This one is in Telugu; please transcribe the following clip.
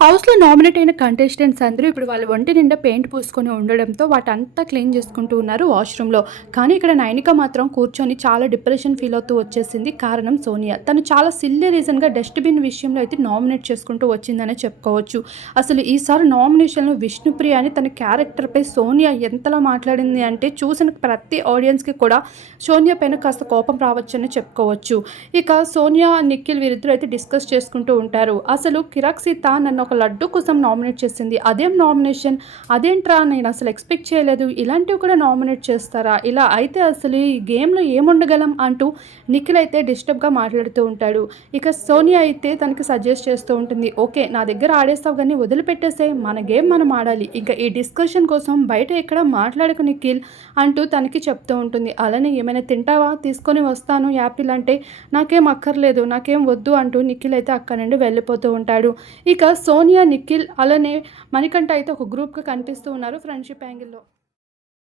హౌస్లో నామినేట్ అయిన కంటెస్టెంట్స్ అందరూ ఇప్పుడు వాళ్ళ ఒంటి నిండా పెయింట్ పూసుకొని ఉండడంతో వాటంతా క్లీన్ చేసుకుంటూ ఉన్నారు వాష్రూమ్లో. కానీ ఇక్కడ నైనిక మాత్రం కూర్చొని చాలా డిప్రెషన్ ఫీల్ అవుతూ వచ్చేసింది. కారణం సోనియా. తను చాలా సిల్లీ రీజన్గా డస్ట్బిన్ విషయంలో అయితే నామినేట్ చేసుకుంటూ వచ్చిందనే చెప్పుకోవచ్చు. అసలు ఈసారి నామినేషన్లో విష్ణుప్రియ అని తన క్యారెక్టర్పై సోనియా ఎంతలా మాట్లాడింది అంటే చూసిన ప్రతి ఆడియన్స్కి కూడా సోనియా పైన కాస్త కోపం రావచ్చని చెప్పుకోవచ్చు. ఇక సోనియా నిఖిల్ వీరిద్దరూ అయితే డిస్కస్ చేసుకుంటూ ఉంటారు. అసలు కిరాక్ సీత నన్ను ఒక లడ్డు కోసం నామినేట్ చేసింది. అదేం నామినేషన్? అదేంట్రా? నేను అసలు ఎక్స్పెక్ట్ చేయలేదు. ఇలాంటివి కూడా నామినేట్ చేస్తారా? ఇలా అయితే అసలు ఈ గేమ్లో ఏముండగలం? అంటూ నిఖిల్ అయితే డిస్టర్బ్గా మాట్లాడుతూ ఉంటాడు. ఇక సోనియా అయితే తనకి సజెస్ట్ చేస్తూ ఉంటుంది. ఓకే నా దగ్గర ఆడేస్తావు కానీ వదిలిపెట్టేసే మన గేమ్ మనం ఆడాలి. ఇంకా ఈ డిస్కషన్ కోసం బయట ఎక్కడ మాట్లాడకు నిఖిల్ అంటూ తనకి చెప్తూ ఉంటుంది. అలానే ఏమైనా తింటావా? తీసుకొని వస్తాను యాపిల్ అంటే నాకేం అక్కర్లేదు నాకేం వద్దు అంటూ నిఖిల్ అయితే అక్కడ నుండి వెళ్ళిపోతూ ఉంటాడు. ఇక సో సోనియా నిఖిల్ అలానే మణికంఠ అయితే ఒక గ్రూప్గా కనిపిస్తూ ఉన్నారు ఫ్రెండ్షిప్ యాంగిల్లో